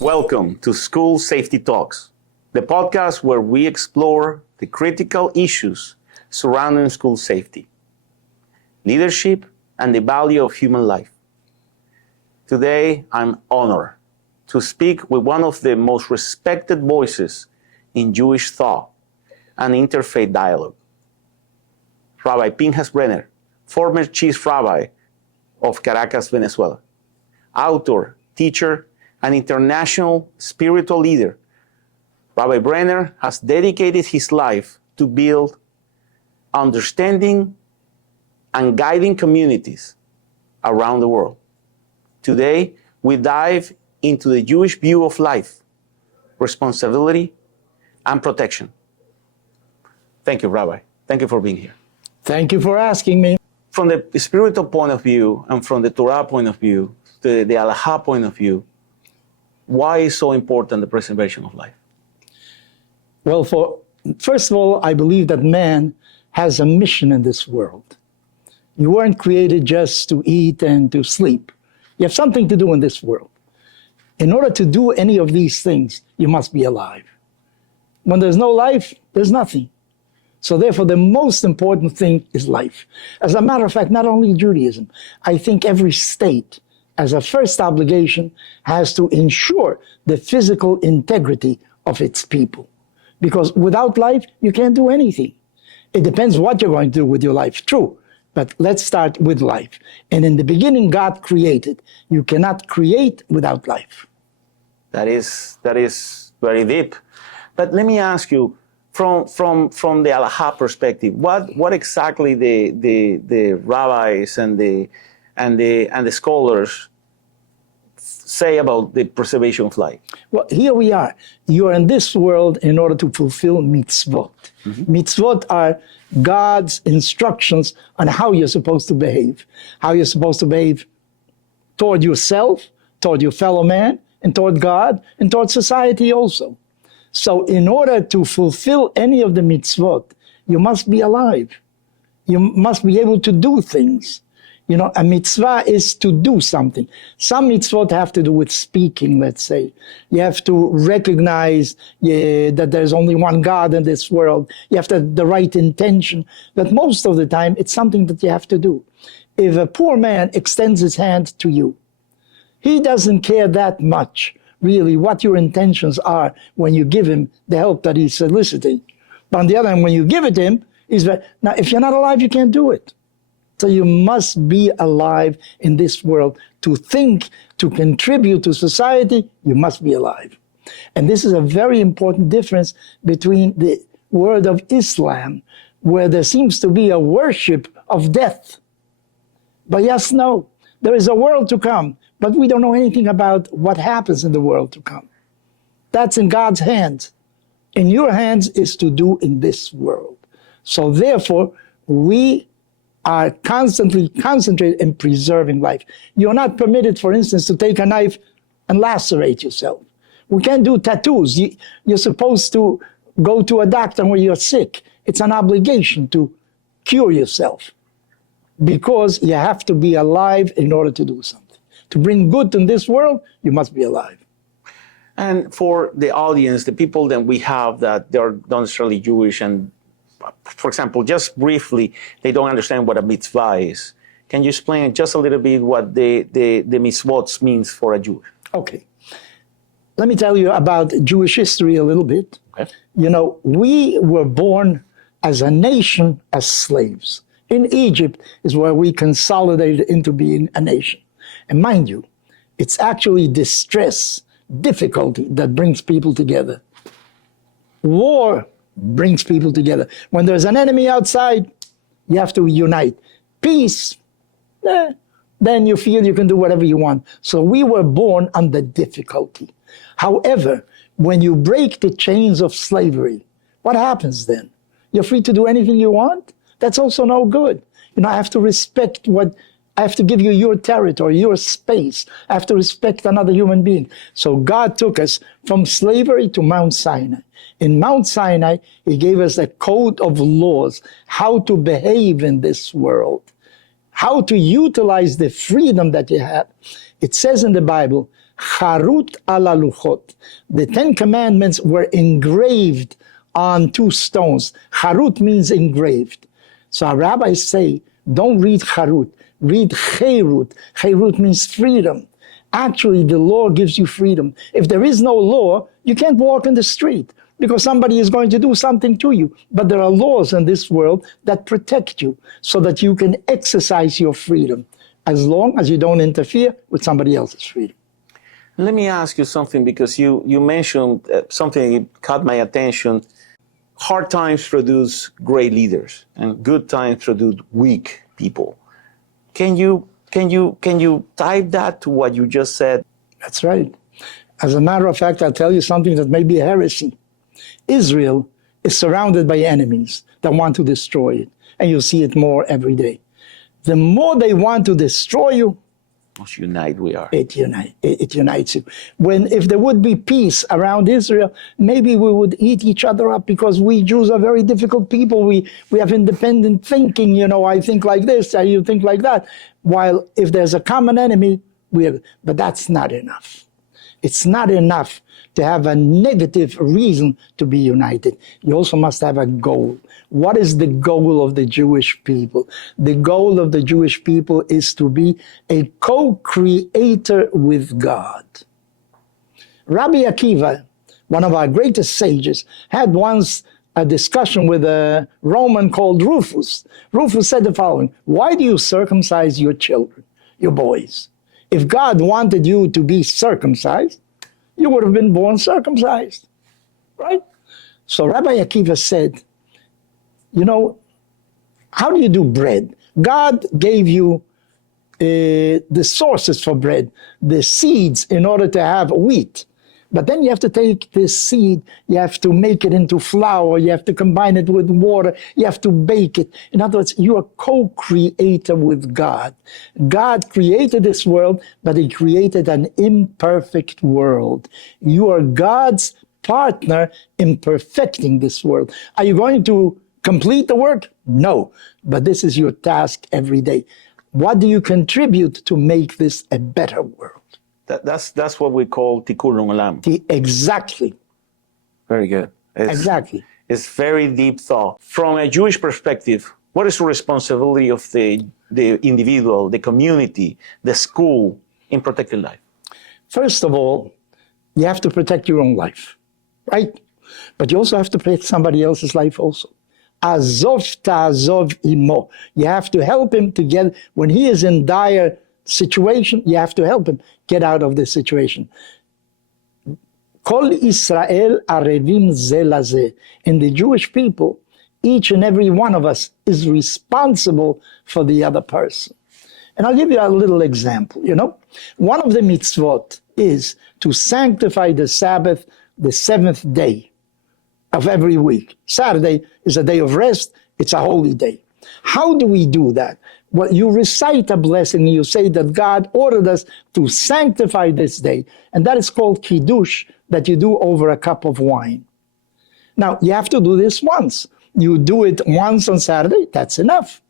Welcome to School Safety Talks, the podcast where we explore the critical issues surrounding school safety, leadership, and the value of human life. Today, I'm honored to speak with one of the most respected voices in Jewish thought and interfaith dialogue, Rabbi Pynchas Brener, former chief rabbi of Caracas, Venezuela, author, teacher, and international spiritual leader. Rabbi Brener has dedicated his life to build understanding and guiding communities around the world. Today, we dive into the Jewish view of life, responsibility, and protection. Thank you, Rabbi. Thank you for being here. Thank you for asking me. From the spiritual point of view and from the Torah point of view, the Halakha point of view, why is so important the preservation of life? Well, first of all, I believe that man has a mission in this world. You weren't created just to eat and to sleep. You have something to do in this world. In order to do any of these things, you must be alive. When there's no life, there's nothing. So therefore, the most important thing is life. As a matter of fact, not only Judaism, I think every state, as a first obligation, has to ensure the physical integrity of its people. Because without life, you can't do anything. It depends what you're going to do with your life, true. But let's start with life. And in the beginning, God created. You cannot create without life. That is very deep. But let me ask you, from the Halakha perspective, what exactly the rabbis and the scholars say about the preservation of life? Well, here we are. You are in this world in order to fulfill mitzvot. Mm-hmm. Mitzvot are God's instructions on how you're supposed to behave. How you're supposed to behave toward yourself, toward your fellow man, and toward God, and toward society also. So in order to fulfill any of the mitzvot, you must be alive. You must be able to do things. You know, a mitzvah is to do something. Some mitzvot have to do with speaking, let's say. You have to recognize that there's only one God in this world. You have to have the right intention. But most of the time, it's something that you have to do. If a poor man extends his hand to you, he doesn't care that much, really, what your intentions are when you give him the help that he's soliciting. But on the other hand, when you give it to him, now, if you're not alive, you can't do it. So you must be alive in this world. To think, to contribute to society, you must be alive. And this is a very important difference between the world of Islam, where there seems to be a worship of death. But yes, no, there is a world to come, but we don't know anything about what happens in the world to come. That's in God's hands. In your hands is to do in this world. So therefore, we are constantly concentrated in preserving life. You're not permitted, for instance, to take a knife and lacerate yourself. We can't do tattoos. You're supposed to go to a doctor when you're sick. It's an obligation to cure yourself because you have to be alive in order to do something. To bring good in this world, you must be alive. And for the audience, the people that we have that they're not necessarily Jewish and, for example, just briefly, they don't understand what a mitzvah is. Can you explain just a little bit what the mitzvot means for a Jew? Okay. Let me tell you about Jewish history a little bit. Okay. You know, we were born as a nation as slaves. In Egypt is where we consolidated into being a nation. And mind you, it's actually distress, difficulty that brings people together. War brings people together. When there's an enemy outside, you have to unite. Peace, then you feel you can do whatever you want. So we were born under difficulty. However, when you break the chains of slavery, what happens then? You're free to do anything you want? That's also no good. You know, I have to respect I have to give you your territory, your space. I have to respect another human being. So God took us from slavery to Mount Sinai. In Mount Sinai, he gave us a code of laws, how to behave in this world. how to utilize the freedom that you have. It says in the Bible, Charut ala luchot. The 10 Commandments were engraved on 2 stones. Charut means engraved. So our rabbis say, don't read Charut, read Cherut. Cherut means freedom. Actually, the law gives you freedom. If there is no law, you can't walk in the street because somebody is going to do something to you. But there are laws in this world that protect you so that you can exercise your freedom as long as you don't interfere with somebody else's freedom. Let me ask you something, because you mentioned something that caught my attention. Hard times produce great leaders, and good times produce weak people. Can you type that to what you just said? That's right. As a matter of fact, I'll tell you something that may be a heresy. Israel is surrounded by enemies that want to destroy it, and you see it more every day. The more they want to destroy you, Most unite we are. it unites you. If there would be peace around Israel, maybe we would eat each other up, because we Jews are very difficult people. We have independent thinking. I think like this, you think like that. While if there's a common enemy, but that's not enough. It's not enough to have a negative reason to be united. You also must have a goal. What is the goal of the Jewish people? The goal of the Jewish people is to be a co-creator with God. Rabbi Akiva, one of our greatest sages, had once a discussion with a Roman called Rufus. Rufus said the following: why do you circumcise your children, your boys? If God wanted you to be circumcised, you would have been born circumcised, right? So Rabbi Akiva said, how do you do bread? God gave you the sources for bread, the seeds in order to have wheat. But then you have to take this seed, you have to make it into flour, you have to combine it with water, you have to bake it. In other words, you are co-creator with God. God created this world, but he created an imperfect world. You are God's partner in perfecting this world. Are you going to complete the work? No, but this is your task every day. What do you contribute to make this a better world? That's what we call tikkun olam. Exactly. Very good. Exactly. It's very deep thought. From a Jewish perspective, what is the responsibility of the individual, the community, the school in protecting life? First of all, you have to protect your own life, right? But you also have to protect somebody else's life also. Azov ta'azov imo. You have to help him to get, when he is in dire situation, you have to help him get out of this situation. Kol Israel arevim ze laze. In the Jewish people, each and every one of us is responsible for the other person. And I'll give you a little example. One of the mitzvot is to sanctify the Sabbath, the 7th day of every week. Saturday is a day of rest. It's a holy day. How do we do that? Well, you recite a blessing, you say that God ordered us to sanctify this day, and that is called kiddush, that you do over a cup of wine. Now, you have to do this once. You do it once on Saturday, that's enough.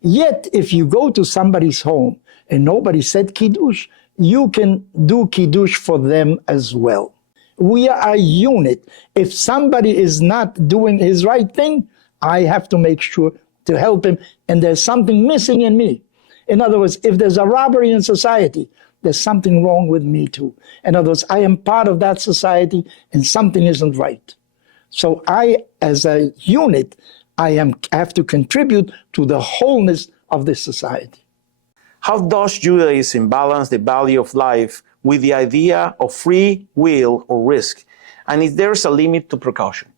Yet, if you go to somebody's home and nobody said kiddush, you can do kiddush for them as well. We are a unit. If somebody is not doing his right thing, I have to make sure to help him, and there's something missing in me. In other words, if there's a robbery in society, there's something wrong with me too. In other words, I am part of that society and something isn't right. So I, as a unit, I have to contribute to the wholeness of this society. How does Judaism balance the value of life with the idea of free will or risk? And if there's a limit to precaution?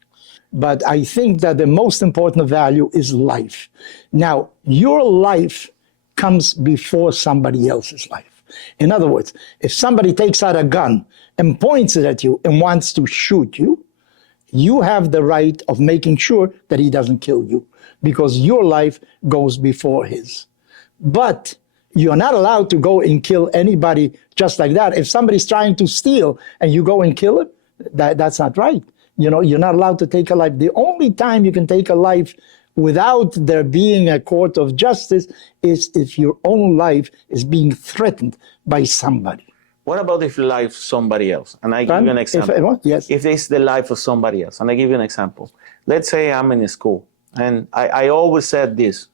But I think that the most important value is life. Now, your life comes before somebody else's life. In other words, if somebody takes out a gun and points it at you and wants to shoot you, you have the right of making sure that he doesn't kill you, because your life goes before his. But you're not allowed to go and kill anybody just like that. If somebody's trying to steal and you go and kill him, that's not right. You're not allowed to take a life. The only time you can take a life without there being a court of justice is if your own life is being threatened by somebody. What about if life somebody else? And I give you an example. Yes. If it's the life of somebody else, and I give you an example. Let's say I'm in a school, and I always said this: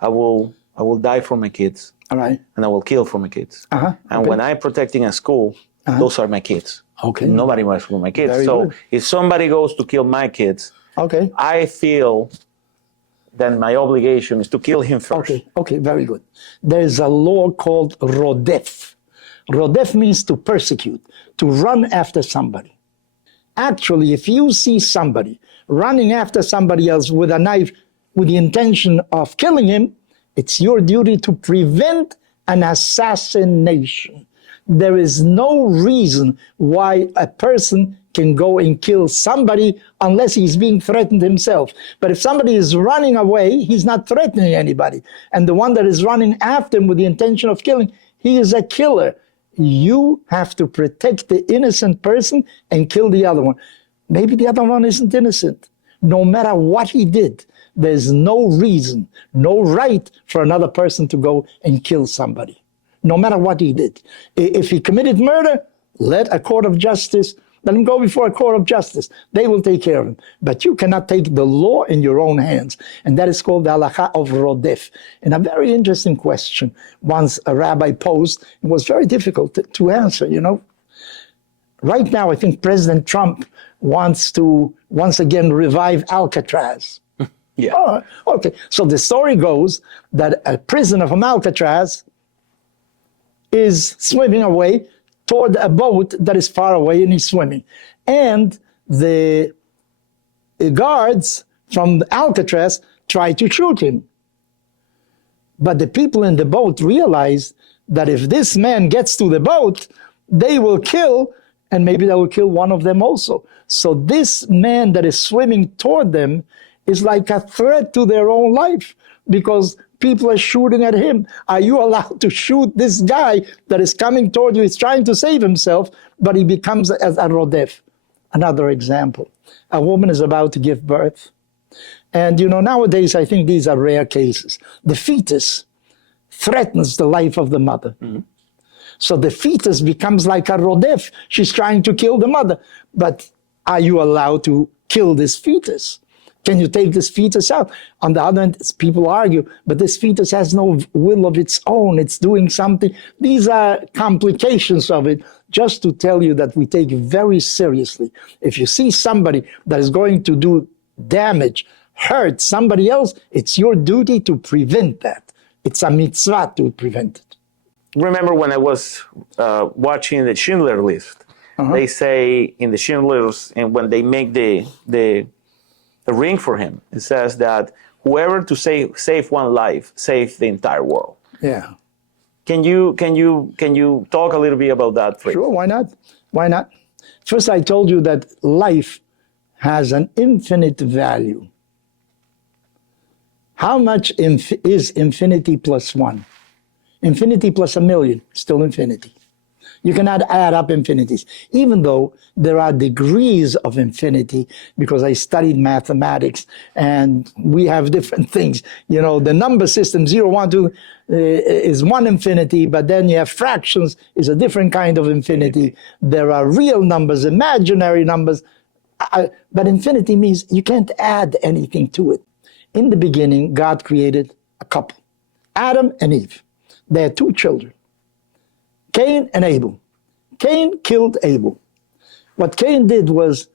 I will die for my kids, all right, and I will kill for my kids. And when I'm protecting a school, those are my kids. Okay. Nobody mess with my kids. Very so good. if somebody goes to kill my kids, okay, I feel then my obligation is to kill him first. Okay, very good. There's a law called rodef. Rodef means to persecute, to run after somebody. Actually, if you see somebody running after somebody else with a knife with the intention of killing him, it's your duty to prevent an assassination. There is no reason why a person can go and kill somebody unless he's being threatened himself. But if somebody is running away, he's not threatening anybody. And the one that is running after him with the intention of killing, he is a killer. You have to protect the innocent person and kill the other one. Maybe the other one isn't innocent. No matter what he did, there's no reason, no right for another person to go and kill somebody, no matter what he did. If he committed murder, let him go before a court of justice. They will take care of him. But you cannot take the law in your own hands. And that is called the halakha of rodef. And a very interesting question once a rabbi posed, it was very difficult to answer, Right now, I think President Trump wants to once again revive Alcatraz. Yeah. Oh, okay. So the story goes that a prisoner from Alcatraz is swimming away toward a boat that is far away, and he's swimming. And the guards from Alcatraz try to shoot him. But the people in the boat realize that if this man gets to the boat, they will kill, and maybe they will kill one of them also. So this man that is swimming toward them is like a threat to their own life, because people are shooting at him. Are you allowed to shoot this guy that is coming toward you? He's trying to save himself, but he becomes as a rodef. Another example. A woman is about to give birth. And, nowadays, I think these are rare cases. The fetus threatens the life of the mother. Mm-hmm. So the fetus becomes like a rodef. She's trying to kill the mother. But are you allowed to kill this fetus? Can you take this fetus out? On the other hand, people argue, but this fetus has no will of its own. It's doing something. These are complications of it, just to tell you that we take it very seriously. If you see somebody that is going to do damage, hurt somebody else, it's your duty to prevent that. It's a mitzvah to prevent it. Remember when I was watching the Schindler List, they say in the Schindler's, and when they make the ring for him, it says that whoever to save one life saves the entire world. Yeah. Can you talk a little bit about that phrase? Sure, why not? Why not? First, I told you that life has an infinite value. How much is infinity plus one? Infinity plus a million, still infinity. You cannot add up infinities, even though there are degrees of infinity, because I studied mathematics and we have different things. The number system 0, 1, 2 is one infinity, but then you have fractions is a different kind of infinity. There are real numbers, imaginary numbers, but infinity means you can't add anything to it. In the beginning, God created a couple, Adam and Eve. They had 2 children. Cain and Abel. Cain killed Abel. What Cain did was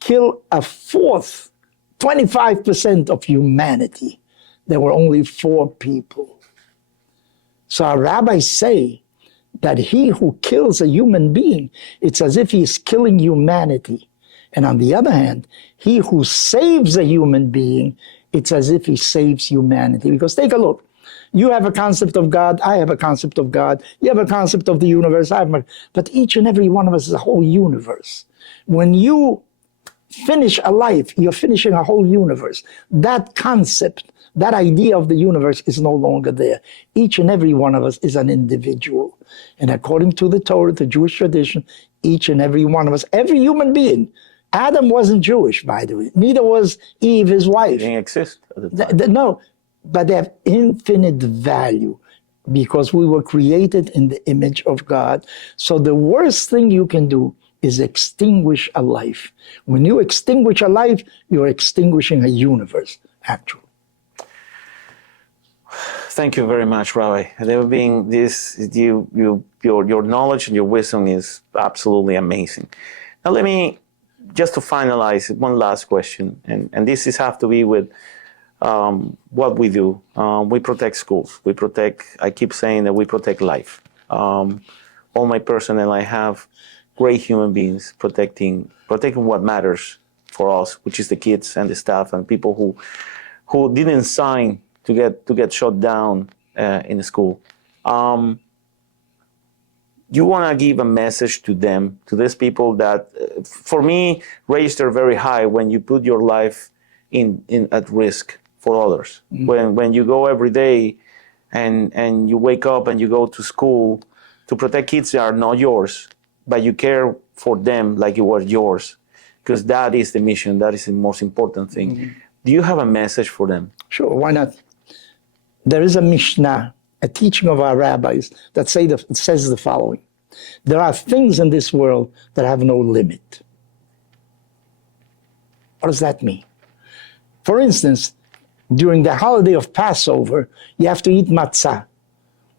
kill a fourth, 25% of humanity. There were only 4 people. So our rabbis say that he who kills a human being, it's as if he's killing humanity. And on the other hand, he who saves a human being, it's as if he saves humanity. Because take a look. You have a concept of God, I have a concept of God, you have a concept of the universe, but each and every one of us is a whole universe. When you finish a life, you're finishing a whole universe. That concept, that idea of the universe is no longer there. Each and every one of us is an individual. And according to the Torah, the Jewish tradition, each and every one of us, every human being, Adam wasn't Jewish, by the way. Neither was Eve, his wife. Didn't exist at the time. No, but they have infinite value because we were created in the image of God. So the worst thing you can do is extinguish a life. When you extinguish a life, you're extinguishing a universe, actually. Thank you very much, Rabbi. There being this, your knowledge and your wisdom is absolutely amazing. Now, let me, just to finalize, one last question, and this is have to be with what we do. We protect schools. We protect, I keep saying that we protect life. All my personnel, I have great human beings protecting what matters for us, which is the kids and the staff and people who didn't sign to get shut down in the school. You want to give a message to them, to these people that, for me, register very high when you put your life in at risk for others. Mm-hmm. When you go every day and you wake up and you go to school to protect kids that are not yours, but you care for them like it was yours, because that is the mission, that is the most important thing. Mm-hmm. Do you have a message for them? Sure, why not? There is a Mishnah, a teaching of our rabbis, that says the following. There are things in this world that have no limit. What does that mean? For instance, during the holiday of Passover, you have to eat matzah.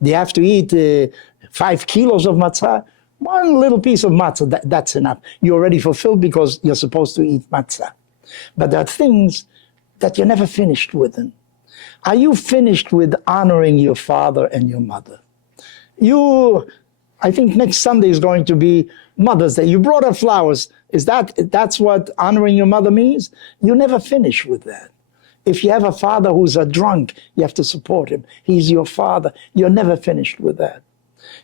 You have to eat 5 kilos of matzah. One little piece of matzah, that's enough. You're already fulfilled because you're supposed to eat matzah. But there are things that you're never finished with them. Are you finished with honoring your father and your mother? I think next Sunday is going to be Mother's Day. You brought her flowers. That's what honoring your mother means? You never finish with that. If you have a father who's a drunk, you have to support him. He's your father. You're never finished with that.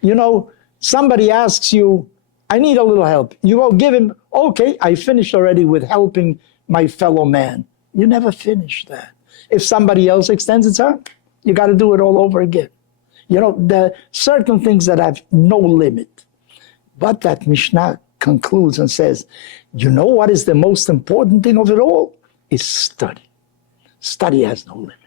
You know, somebody asks you, I need a little help. You go give him, okay, I finished already with helping my fellow man. You never finish that. If somebody else extends its arm, you got to do it all over again. You know, there are certain things that have no limit. But that Mishnah concludes and says, you know what is the most important thing of it all? Is study. Study has no limit.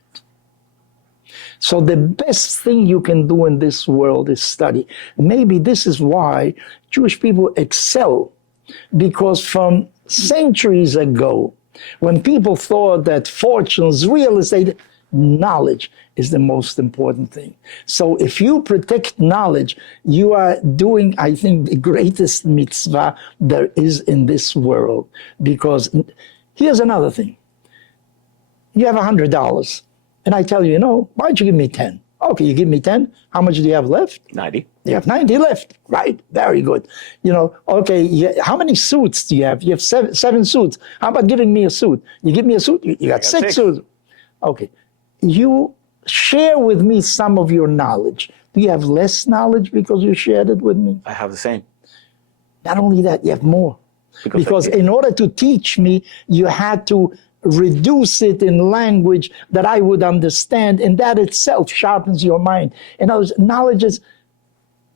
So the best thing you can do in this world is study. Maybe this is why Jewish people excel, because from centuries ago, when people thought that fortunes, real estate, knowledge is the most important thing. So if you protect knowledge, you are doing, I think, the greatest mitzvah there is in this world. Because here's another thing. You have $100, and I tell you, you know, why don't you give me 10? Okay, you give me 10. How much do you have left? 90. You have 90 left, right? Very good. You know, okay, how many suits do you have? You have seven suits. How about giving me a suit? You give me a suit, you got six suits. Okay, you share with me some of your knowledge. Do you have less knowledge because you shared it with me? I have the same. Not only that, you have more. Because in order to teach me, you had to reduce it in language that I would understand, and that itself sharpens your mind. In other words, knowledge is,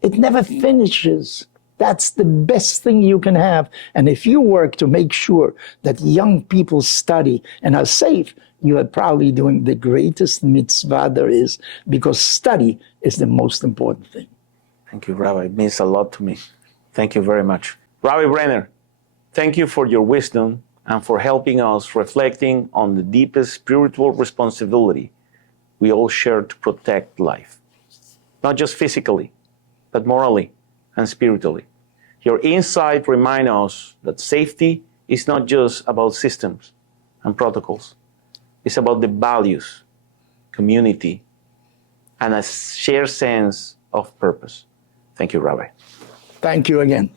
it never finishes. That's the best thing you can have. And if you work to make sure that young people study and are safe, you are probably doing the greatest mitzvah there is, because study is the most important thing. Thank you, Rabbi. It means a lot to me. Thank you very much. Rabbi Brener, thank you for your wisdom and for helping us reflecting on the deepest spiritual responsibility we all share to protect life, not just physically, but morally and spiritually. Your insight reminds us that safety is not just about systems and protocols. It's about the values, community, and a shared sense of purpose. Thank you, Rabbi. Thank you again.